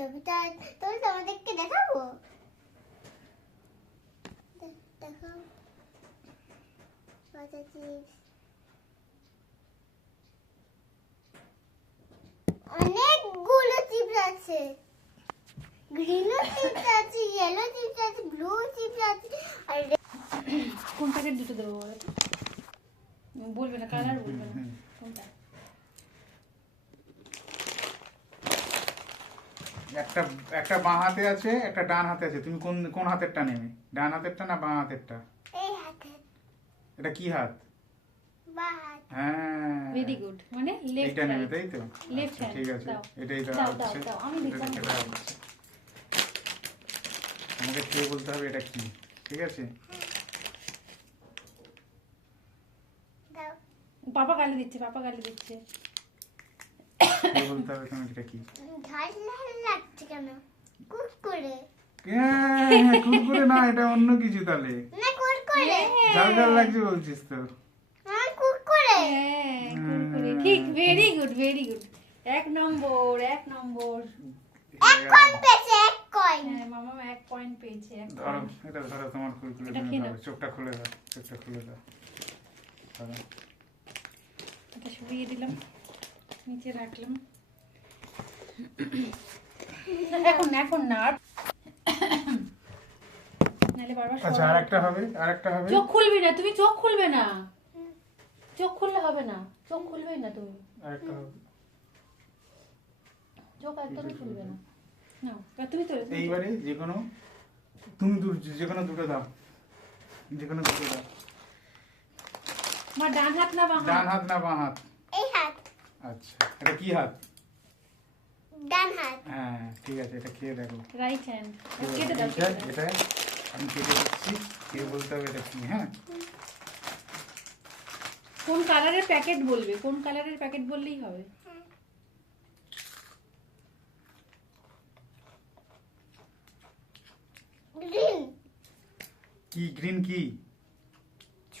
তোমাদেরকে দেখাবো। দেখাও অনেকগুলো চিপস আছে, গ্রিন চিপস আছে, ইয়েলো চিপস আছে, ব্লু চিপস আছে। আর কোন প্যাকেট দুটো দেবো বলবে না, কালার বলবে না কোনটা। একটা একটা বাঁ হাতে আছে, একটা ডান হাতে আছে। তুমি কোন কোন হাতেরটা নেবে? ডান হাতেরটা না বাঁ হাতেরটা? এই হাতে এটা কি হাত? বাঁ হাত। হ্যাঁ, ভেরি গুড, মানে লেফট এইটা নেবে তাই তো? লেফট আচ্ছা, হ্যান্ড। ঠিক আছে, এটাই দাও দেওয়া দাও হচ্ছে। দাও, আমি এটা দিচ্ছি। দেওয়া হচ্ছে। আমাকে খেয়ে বলতে হবে এটা কি, ঠিক আছে? দাও। পাপা গালি দিচ্ছে, পাপা গালি দিচ্ছে। খেয়ে বলতে হবে তুমি এটা কি। ঝাল ঝাল লাগছে কেন? কুরকুরে কুরকুরে না, এটা অন্য কিছু তাহলে। না, কুরকুরে। ঝাল ঝাল লাগছে বলছিস তো। কুরকুরে। হ্যাঁ কুরকুরে, ঠিক, ভেরি গুড ভেরি গুড। এক নম্বর, এক নম্বর। এক কয়েন পেয়েছে, এক কয়েন। হ্যাঁ মামা 1 পয়েন্ট পেয়েছে। ধরো, এটা ধরো তোমার কুরকুরে। এটা তুমি খেয়ে ধরো, নাও। চোখটা খুলে দাও, চোখটা খুলে দাও। ধরো। এটা সরিয়ে দিলাম, নিচে রাখলাম। এখন এখন না, নাহলে বারবার আচ্ছা, সরাও। আরেকটা হবে, আরেকটা হবে। চোখ খুলবি না তুমি, চোখ খুলবে না, চোখ খুললে হবে না, চোখ খুলবেই না তুমি, আরেকটা হবে। চোখ একদমই খুলবে না। নাও এবার তুমি তো এইবারে যে কোনো তুমি যে কোনো দুটো দাও, যে কোনো দুটো দাও। মা ডান হাত না বাঁ ডান হাত? হাত না বাঁ হাত? এই হাত। আচ্ছা, এটা কি হাত? ডান হাত। হ্যাঁ ঠিক আছে, এটা খেয়ে দেখো। Right hand. এবার কেটে দাও, এটা কেটে দাও। এটা আমি কেটে দিচ্ছি, খেয়ে বলতে হবে এটা কি। হ্যাঁ, কোন কালারের প্যাকেট বলবে, কোন কালারের প্যাকেট বললেই হবে। গ্রিন। কি গ্রিন কি?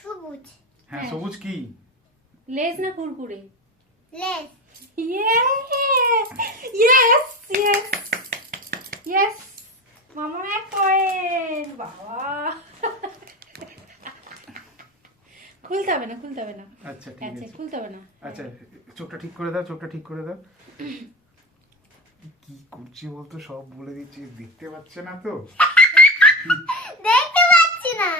সবুজ। হ্যাঁ, হ্যাঁ। সবুজ কি? লেজ না Kurkure? Less. Yes yes yes, মামার 1 পয়েন্ট। বাবা খুলতে হবে না, খুলতে হবে না। আচ্ছা ঠিক আচ্ছা আছে। খুলতে হবে না। আচ্ছা, চোখটা ঠিক করে দাও, চোখটা ঠিক করে দাও। কি করছি বলতো, সব বলে দিচ্ছি, দেখতে পাচ্ছে না তো। দেখতে পাচ্ছি না।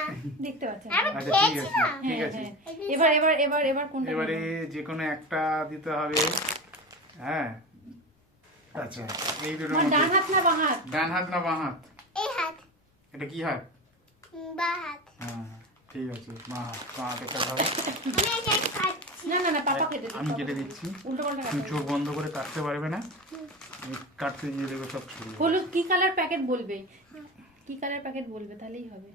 দেখতে পাচ্ছেন? আমি আচ্ছা ঠিক খেয়েছি আছে, না। ঠিক হ্যাঁ আছে। হ্যাঁ, এবার এবার এবার এবার কোনটা এবারে নেবেন? যে কোনো একটা দিতে হবে। হ্যাঁ, আচ্ছা, এই দুটোর আমার ডান মধ্যে হাত না বাঁ হাত? ডান হাত না বাঁ হাত? এই হাত। এটা কি হাত? বাঁ হাত। হ্যাঁ ঠিক আছে, বাঁ হাত। বাঁ হাত একটা ধরো। আমি এটা খাচ্ছি। না না না, পাপা কেটে দিন, আমি পাপা কেটে কেটে দিচ্ছি। দিন। উল্টো পাল্টা তুমি কাটবে। চোখ বন্ধ করে কাটতে পারবে না, আমি কাটতে দিয়ে দেবো সব ছড়িয়ে। হলুদ কি কালার প্যাকেট বলবে, কি কালার প্যাকেট বলবে তাহলেই হবে।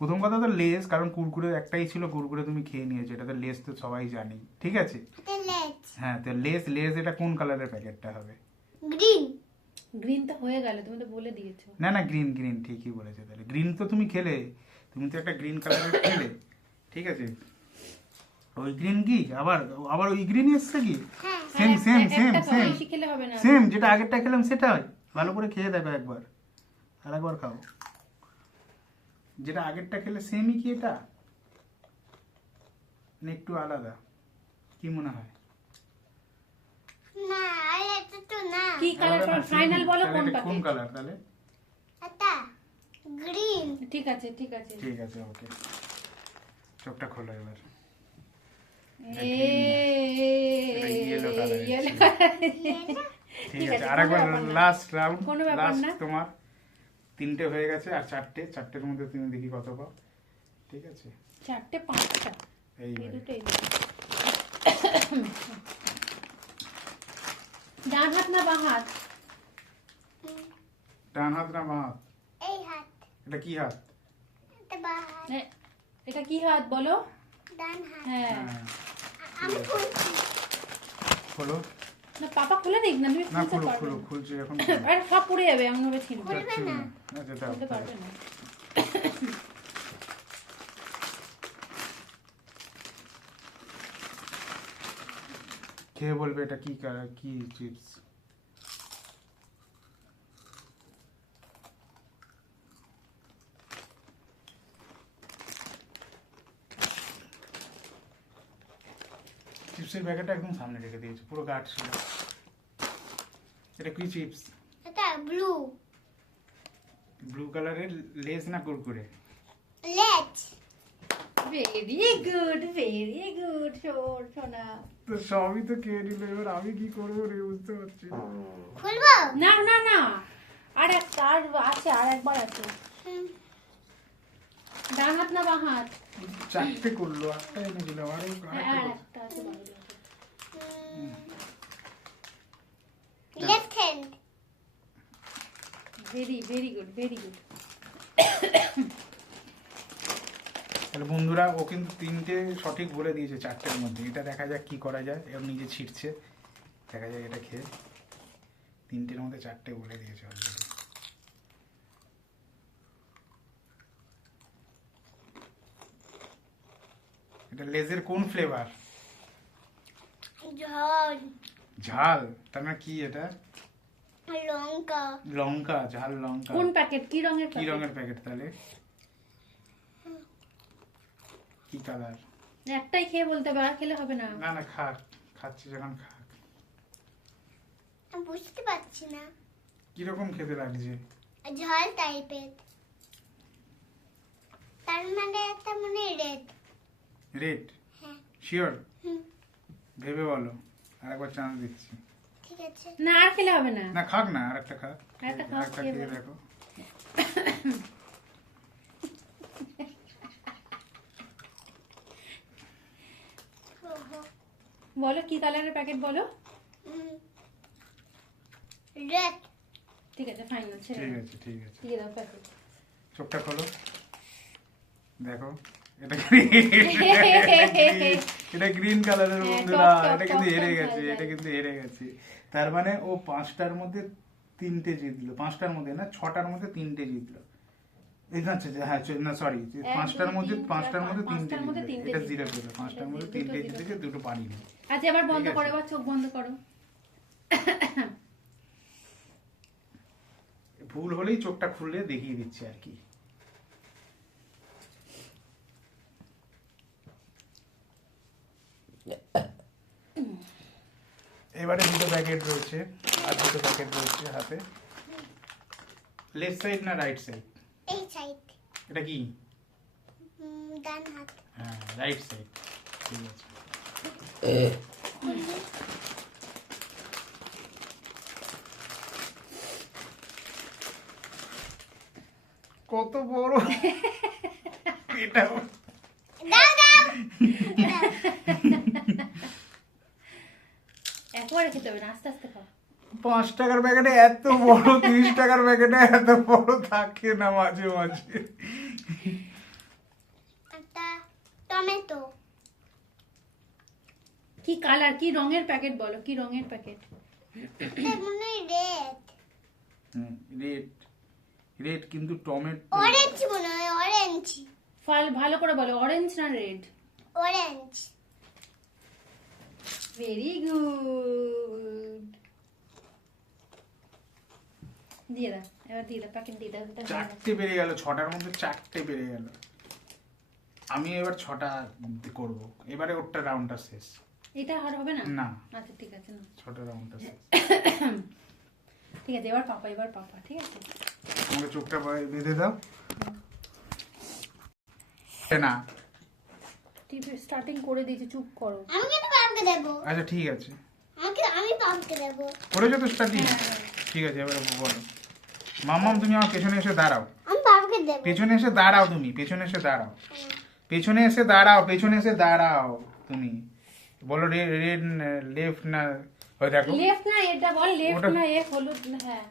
প্রথম কথা তো লেস, কারণ কুরকুরে একটাই ছিল, কুরকুরে তুমি খেয়ে নিয়েছো, এটা তো লেস তো সবাই জানি, ঠিক আছে? এটা লেস। হ্যাঁ, তো লেস লেস এটা কোন কালারের প্যাকেটটা হবে? গ্রিন। গ্রিন তো হয়ে গেল, তুমি তো বলে দিয়েছো। না না, গ্রিন গ্রিন ঠিকই বলেছে। তাহলে গ্রিন তো তুমি খেলে, তুমি তো একটা গ্রিন কালারের খেলে, ঠিক আছে? ওই গ্রিন কি আবার আবার ওই গ্রিনই এসছে কি? হ্যাঁ। সেম সেম সেম একটা খাও, সেম বেশি খেলে হবে না। সেম, যেটা আগেরটা খেলাম সেটাই। ভালো করে খেয়ে দেখো একবার, আর একবার খাও। যেটা আগেরটা খেলে সেমই কি এটা, না একটু আলাদা? কি মনে হয়? না, এটা তো না। কি কালার আলাদা না, ফাইনাল same। বলো তাহলে কোন এটা কোন প্যাকেট? কালার তাহলে? এটা গ্রিন। ঠিক আছে ঠিক আছে। ঠিক আছে, ওকে। চোখটা খোলো এবার। এটা yellow colour এর ইয়েলো ছিল। কালার। ঠিক ঠিক আছে, আছে, আরেকবার কোনো ব্যাপার না। Last round. কোনো ব্যাপার লাস্ট না। তোমার 3টে হয়ে গেছে, আর 4টের মধ্যে তুমি দেখি কত পাও, ঠিক আছে? 4টে 5টা, এই এইবারে দুটো এই দুটো। ডান হাত না বাঁ হাত? ডান হাত না বাঁ হাত? এই হাত। এটা কি হাত? এটা বাঁ হাত। এটা কি হাত বলো? ডান হাত। হ্যাঁ। হ্যাঁ, আমি খুলছি। খোলো। না পাপা খুলে দিক না, তুমি না, খুলতে খোলো পারবে খোলো, না। খুলছি এখন। আরে সব পড়ে যাবে, এমন ভাবে ছিনবে। খুলবে না। না, আচ্ছা দাও। খুলতে পারবে না। খেয়ে বলবে এটা কি কি চিপস। চিপসের প্যাকেটটা একদম সামনে রেখে দিয়েছে, পুরো গাঢ় ছিল। এটা কি চিপস? এটা ব্লু ব্লু কালারের লেস না কুরকুরে? লেট ভেরি গুড সোনা। তো সবই তো খেয়ে নিল, এবার আমি কি করবো রে বুঝতে পারছি না। খুলবো? না না না, আর একটা আর আছে, আর একবার আছে। হুম। ডান হাত না বাঁ হাত? চারটে করলো, একটা এনে দিলাম, আরো হ্যাঁ, আর একটা আছে বাইরে। Left hand. Very good. তাহলে বন্ধুরা, ও কিন্তু তিনটে সঠিক বলে দিয়েছে চারটের মধ্যে। এটা দেখা যাক কি করা যায়। এর নিজে ছিটছে, দেখা যায় এটা খেয়ে। তিনটের মধ্যে চারটে বলে দিয়েছে অলরেডি। এটা লেজের কোন ফ্লেভার? ঝাল ঝাল? তার মানে কি এটা? লঙ্কা লঙ্কা, ঝাল লঙ্কা। কোন প্যাকেট? কি রঙের কি প্যাকেট? রঙের প্যাকেট তাহলে? কি কালার? একটাই খেয়ে বলতে হবে, আর খেলে হবে না। না না, খাক, খাচ্ছি যখন খাক। আমি বুঝতে পারছি না। কিরকম খেতে লাগছে? ঝাল টাইপের, তার মানে একটা মনে রেড। রেড? হ্যাঁ। শিওর? হুম, ভেবে বলো, আর একবার চান্স দিচ্ছি। ঠিক আছে। না, আর খেলে হবে না। না খাক না, আর একটা খাক। আরেকটা খাও, আরেকটা খেয়ে খেয়ে বলো। দেখো। ওহো, বলো কি কালারের প্যাকেট বলো। রেড। ঠিক আছে, ফাইনাল ছেড়ে ঠিক দাও। আছে, ঠিক আছে। দিয়ে দাও প্যাকেট। চোখটা খোলো, দেখো। এটা এটা গ্রিন কালারের হ্যাঁ, বন্ধুরা। টক, টক, এটা কিন্তু টক, হেরে টক গেছে, ঝাল এটা ঝাল। কিন্তু হেরে গেছে। তার মানে ও 5টার মধ্যে 3টে জিতলো। 5টার মধ্যে না, 6টার মধ্যে 3টে জিতলো। এই না, হ্যাঁ না সরি, 5টার মধ্যে 5টার মধ্যে 3টে পাঁচটার মধ্যে জিতলো। তিনটে এটা জিতলো। 0 পেলো। 5টার মধ্যে দুটো 3টে জিতলো। জিতেছে, 2টো পারিনি। আচ্ছা, এবার বন্ধ ঠিক আছে। করো, এবার চোখ বন্ধ করো। ভুল হলেই চোখটা খুললে দেখিয়ে দিচ্ছে আর কি। এবারে 2টো প্যাকেট রয়েছে, আর 2টো প্যাকেট রয়েছে হাতে। লেফট সাইড না রাইট সাইড? এই সাইড। এটা কি? ডান হাত। হ্যাঁ, রাইট সাইড। ঠিক আছে। কত বড় এটা! দাও দাও। একবারে খেতে হবে না, আস্তে আস্তে খাও। 5 টাকার প্যাকেটে এত বড়, 30 টাকার প্যাকেটে এত বড় থাকে না মাঝে মাঝে। একটা টমেটো। কি কালার, কি রঙের প্যাকেট বলো, কি রঙের প্যাকেট? এটা মনে হয় রেড। রেড? রেড কিন্তু টমেটো। অরেঞ্জ মনে হয়, অরেঞ্জ। ফল ভালো করে বলো, অরেঞ্জ না রেড? অরেঞ্জ। Very good. দিয়ে দাও, এবার দিয়ে দাও, প্যাকেট দিয়ে দাও। এটা দিয়ে দাও। 4টে বেড়ে গেল, 6টার মধ্যে 4টে বেড়ে গেল। আমি এবার 6টা করব। এবারে ওরটা রাউন্ডটা শেষ। এটা আর হবে না? না। আচ্ছা ঠিক আছে, না 6টা রাউন্ডটা শেষ। ঠিক আছে, এবার পাপা, এবার পাপা, ঠিক আছে। আমাকে চোখটা বেঁধে দাও। না, টিভি স্টার্টিং করে দিয়েছি, চুপ করো। আমি কিন্তু পাপকে দেবো। আচ্ছা ঠিক আছে। আমি পাপকে দেবো। করেছো তো স্টার্টিং? হ্যাঁ, হ্যাঁ। ঠিক আছে, এবার বলো। মাম্মাম, তুমি আমার পেছনে এসে দাঁড়াও। আমি পাপকে দেবো। পেছনে এসে দাঁড়াও, তুমি পেছনে এসে দাঁড়াও। পেছনে এসে দাঁড়াও, পেছনে এসে দাঁড়াও তুমি। বলো রেড লেফট না, ওই দেখো লেফট না, এটা বল লেফট ওটা- না এ হলুদ না, হ্যাঁ।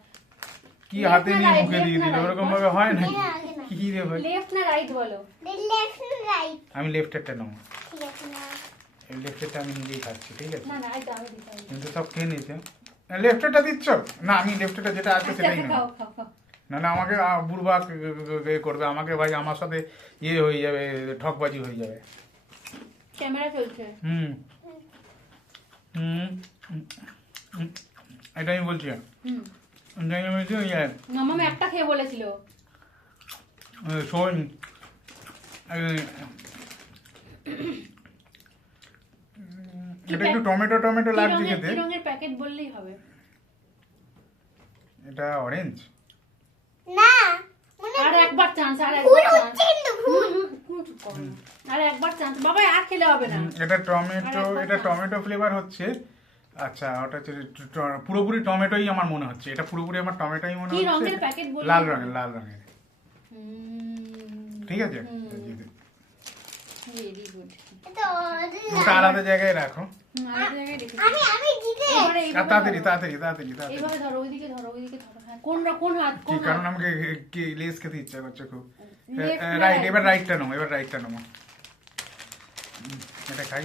কি left হাতে না নিয়ে right, মুখে left দিয়ে না দিল, right, ওরকম বল। ভাবে হয় না? হ্যাঁ, আগে না। কি রে ভাই? লেফট না রাইট বলো। Left right. আমি লেফটেরটা নেবো। ঠিক আছে না। এই লেফটেরটা আমি নিজেই খাচ্ছি, ঠিক আছে? না না, এটা আমি দিতে হবে। কিন্তু সব খেয়ে নিয়েছে। লেফটেরটা দিচ্ছ? না, আমি লেফটেরটা যেটা আছে আচ্ছা, সেটাই আচ্ছা, নেবো। খাও খাও খাও। না না, আমাকে বুড়বাক করবে আমাকে ভাই, আমার সাথে ইয়ে হয়ে যাবে, ঠকবাজি হয়ে যাবে। ক্যামেরা চলছে। হুম। এটা আমি বলছি হুম আমি বলছি মামাম একটা খেয়ে বলেছিল শোন এটা একটু টমেটো টমেটো লাগছে খেতে কি রঙের প্যাকেট বললেই হবে এটা অরেঞ্জ না মানে আর একবার চান্স আর ভুল একবার হচ্ছে চান্স কিন্তু ভুল। আর একবার চান্স বাবা আর খেলে হবে না এটা টমেটো আর একবার এটা না। টমেটো ফ্লেভার হচ্ছে আচ্ছা ওটা হচ্ছে পুরোপুরি টমেটোই আমার মনে হচ্ছে এটা পুরোপুরি আমার টমেটোই মনে কি হচ্ছে রঙের প্যাকেট বললি লাল রঙের হুম ঠিক আছে ভেরি গুড এটা orange ওটা আলাদা জায়গায় রাখো আলাদা জায়গায় রেখেছি আমি জিতে এবারে আর এইভাবে তাড়াতাড়ি ধরো। এইভাবে ধরো ওইদিকে ধরো হ্যাঁ কোন হাত কি কোন কারণ হাত আমাকে কি লেস খেতে ইচ্ছা করছে খুব Left না রাইট right? এবার রাইটটা নাও এটা খাই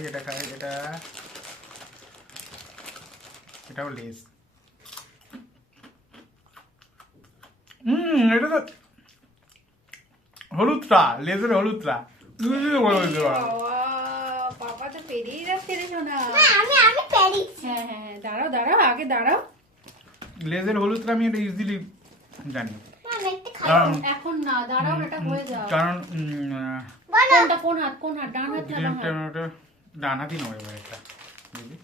এটাও লেস এটা তো হলুদটা লেজের হলুদটা বাবা, বাবা তো পেরিয়ে যাচ্ছে রে সোনা না আমি প্যারিস হ্যাঁ দাঁড়াও আগে দাঁড়াও লেজের হলুদটা আমি এটা ইজিলি জানি আমি একটা খাই এখন না দাঁড়াও এটা হয়ে যাও কারণ বলো কোন হাত ডান হাত না বাম হাত? টমেটো ডান হাতি নয় এবার একটা বুঝলি?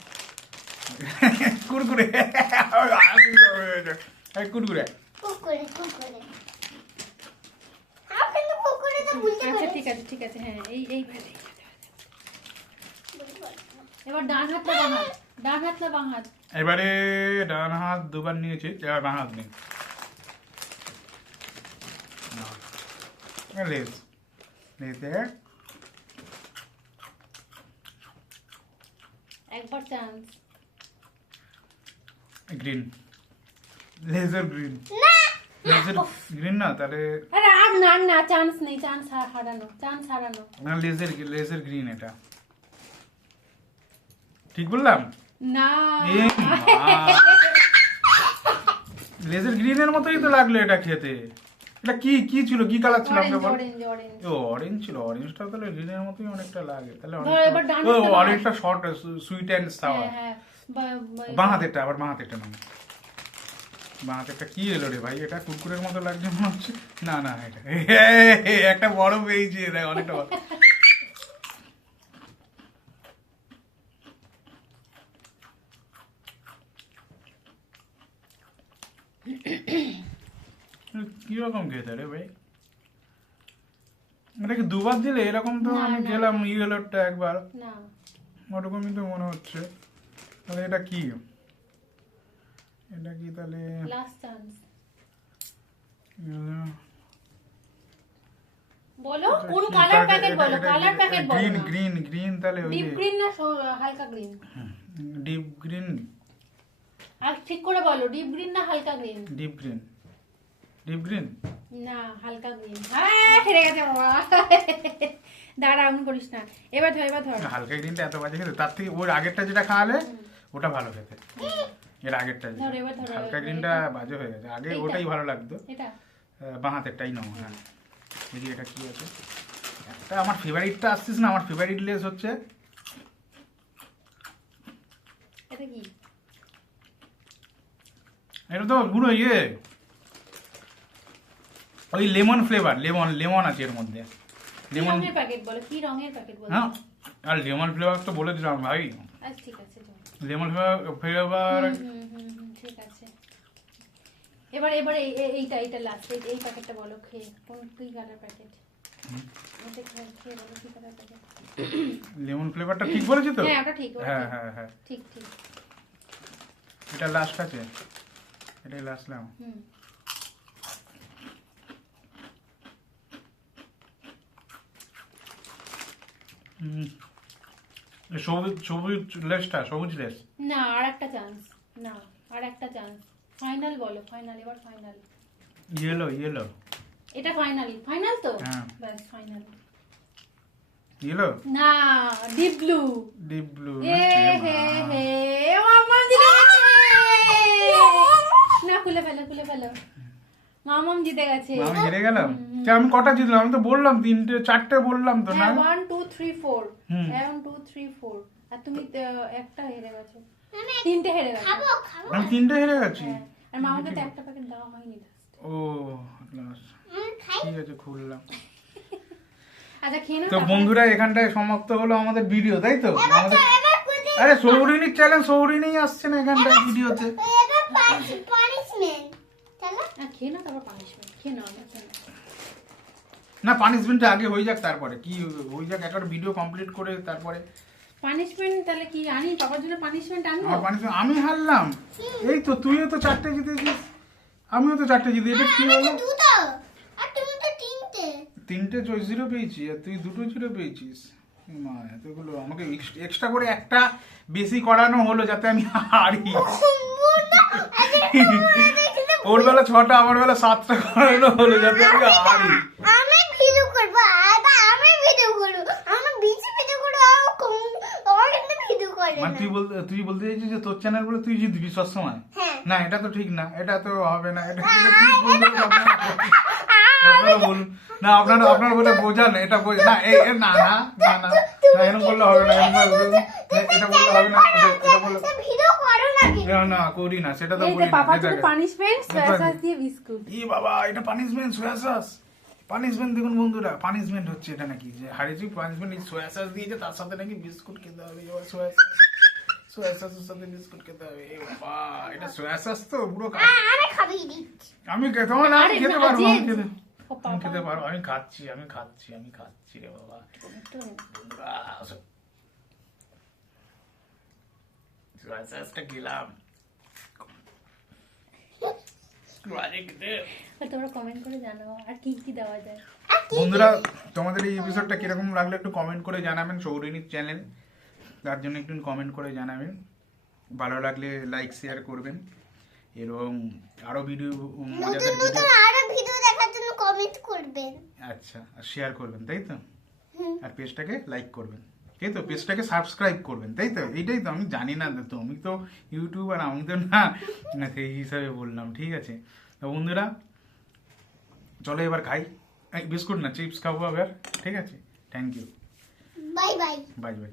কুরকুরে কুরকুরে কুকুরে আমি কিন্তু কুকুরে তো ভুলতে আচ্ছা পারি ঠিক আছে হ্যাঁ এই এবার ডান হাত না বাম হাত এবারে ডান হাত দুবার নিয়েছি এবার বাঁ হাত নেই লেজ লেজে একবার চান্স গ্রিন লেজার গ্রিন না লেজার গ্রিন না তাহলে আরে আর না চান্স নেই চান্স হারানো না লেজার গ্রিন এটা ঠিক বললাম না লেজার গ্রিনের মতোই তো লাগলো এটা খেতে এটা কি ছিল কি কালার ছিল আমাকে বল অরেঞ্জ অরেঞ্জ ছিল অরেঞ্জটা তাহলে গ্রিনের মতোই অনেকটা লাগে তাহলে ধর এবার ডান হাতটা বাঁ। অরেঞ্জটা শর্ট সুইট অ্যান্ড সাওয়ার হ্যাঁ বাঁ হাতেরটা আবার বাঁ হাতেরটা নাম বাঁ হাতেরটা কি এলো রে ভাই এটা কুকুরের মতো লাগছে মনে হচ্ছে না এটা একটা বড় পেয়েছি দেখ অনেকটা বড় কিরকম খেতে রে ভাই এটাকে দুবার দিলে এরকম তো না, আমি না। গেলাম ইয়েলোটা একবার না ওরকমই তো মনে হচ্ছে তাহলে এটা কি তাহলে লাস্ট চান্স বলো কোন কালার প্যাকেট বলো কালার প্যাকেট বলো গ্রিন তাহলে ওই ডিপ গ্রিন না হালকা গ্রিন ডিপ গ্রিন আর ঠিক করে বলো ডিপ গ্রিন না হালকা গ্রিন ডিপ গ্রিন না হালকা গ্রিন হ্যাঁ হেরে গেছে বাবা দাঁড়া এমন করিস না এবার ধর হালকা গ্রিনটা এত বাজে খেতে তার থেকে ওর আগেরটা যেটা খাওয়ালে ওটা ভালো খেতে এর আগেরটা যেটা। ধর, এবার ধর, হালকা গ্রিনটা বাজে হয়ে গেছে আগে এইটা? ওটাই ভালো লাগতো এটা বাঁ হাতেরটাই নাও হ্যাঁ দেখি এটা কি আছে একটা আমার ফেভারিটটা আসছিস না আমার ফেভারিট লেস হচ্ছে এটা কি এটা তো পুরো ওই লেমন ফ্লেভার লেমন আছে এর মধ্যে কি লেমন রঙের প্যাকেট বলো কি রঙের প্যাকেট বলো হ্যাঁ আর লেমন ফ্লেভার তো বলে দিলাম ভাই আচ্ছা ঠিক আছে যাও। লেমন ফ্লেভার ঠিক আছে এবার এইটা লাস্ট এই প্যাকেটটা বলো খেয়ে কোন কি কালার প্যাকেট এটা খেয়ে বলো কি কালার প্যাকেট লেমন ফ্লেভারটা ঠিক বলেছি তো হ্যাঁ ওটা ঠিক হ্যাঁ ঠিক এটা লাস্ট আছে এটাই লাস্ট নাও হুম সবুজ লেস না আর একটা চান্স ফাইনাল বলো এবার ফাইনাল ইয়েলো এটা ফাইনাল তো হ্যাঁ। বাস ফাইনাল ইয়েলো না ডিপ ব্লু এ হে মামা জিতে গেছে না খুলে ফেলো মামাম জিতে গেছে আমি হেরে গেলাম আমি কটা জিতলাম আমি তো বললাম 3-4টে বললাম তো না হ্যাঁ 1 2 3 4 হুম। 1 2 3 4 আর তুমি একটা হেরে গেছো, আমি তিনটে হেরে গেছো। খাবো খাবো আমি 3টে হেরে গেছি। হ্যাঁ, আর মামাকে তো একটা প্যাকেট দেওয়া হয়নি last। ও last। আমি খাই ঠিক আছে, খুললাম। আচ্ছা খেয়ে নাও তো তারপরে- বন্ধুরা, এখানটায় সমাপ্ত হলো আমাদের ভিডিও, তাই তো? আমাদের এবার কোথায় আরে সৌরিনীর চ্যানেল, সৌরিনীই আসছে না এখানটায় ভিডিওতে। এবার পানিশমেন্ট চলো খেয়ে নাও তারপর পানিশমেন্ট খেয়ে নাও, না খেয়ে নাও। না, পানিশমেন্টটা আগে হয়ে যাক, তারপরে কি হয়ে যাক, একটা ভিডিও কমপ্লিট করে তারপরে পানিশমেন্ট তাহলে কি আনি, বাবার জন্য পানিশমেন্ট আনবো? আমার পানিশমেন্ট। আমি হারলাম। এই তো, তুইও তো 4টে জিতেছিস, আমিও তো 4টে জিতে। এটা কি হলো? দুটো আর তুমি তো তিনটে 3টে 0 পেয়েছি আর তুই 2টো 0 পেয়েছিস। মা, এতগুলো আমাকে এক্সট্রা করে একটা বেশি করানো হলো যাতে আমি হারি। ওর বেলা 6টা, আমার বেলা 7টা করানো হলো যাতে আমি হারি। আমি ভিডিও করব আবার আমি ভিডিও করব আমি বেশি ভিডিও করব আর কিন্তু ভিডিও করে মানে না তুই বলতে চাইছিস যে তোর চ্যানেল বলে তুই জিতবি সব সময়? হ্যাঁ না, এটা তো ঠিক না, এটা তো হবে না। এটা ঠিক বলতে আপনারা বলুন না, আপনারা বলে বোঝান, এটা বোঝান না। না না না না না, এরকম বললে হবে না, এটা বললে হবে না, এটা বললে ভিডিও করো না কিন্তু। না করি না, সেটা তো এই বলি যে না। পাপার এটা জন্য দেখ। পানিশমেন্ট সয়া সস দিয়ে বিস্কুট। ই বাবা, এটা পানিশমেন্ট, সোয়া সস পানিশমেন্ট। দেখুন বন্ধুরা, পানিশমেন্ট হচ্ছে এটা নাকি, যে হারিয়েছি পানিশমেন্ট, এই সোয়া সস দিয়েছে, তার সাথে নাকি বিস্কুট খেতে হবে। এবার সোয়া সসের সাথে বিস্কুট খেতে হবে। এ বাবা, এটা সোয়া সস তো পুরো আমি খাবি দিচ্ছি আমি খেতে পারবো, আমি খেতে পারবো, আমি খেতে ও আমি পাপা খেতে পারবো, আমি খাচ্ছি রে বাবা। বন্ধুরা, সোয়া সসটা খেলাম। তোমরা কমেন্ট করে জানাও আর কি কি দেওয়া যায়। বন্ধুরা, তোমাদের এই এপিসোডটা কিরকম লাগলো একটু কমেন্ট করে জানাবেন। সৌরিনীর চ্যানেল, তার জন্য একটু কমেন্ট করে জানাবেন। ভালো লাগলে লাইক শেয়ার করবেন এবং আরো ভিডিও, মজাদার নতুন ভিডিও, আরো ভিডিও দেখার জন্য কমেন্ট করবেন আচ্ছা, আর শেয়ার করবেন, তাই তো? হুম। আর পেজটাকে লাইক করবেন, তাই তো? পেজটাকে সাবস্ক্রাইব করবেন, তাই তো? এইটাই তো, আমি জানি না তো, আমি তো ইউটিউবার, আমি তো না, সেই হিসাবে বললাম, ঠিক আছে? তো বন্ধুরা, চলো এবার খাই। বিস্কুট না, চিপস খাবো আবার, ঠিক আছে? Thank you, bye bye bye by.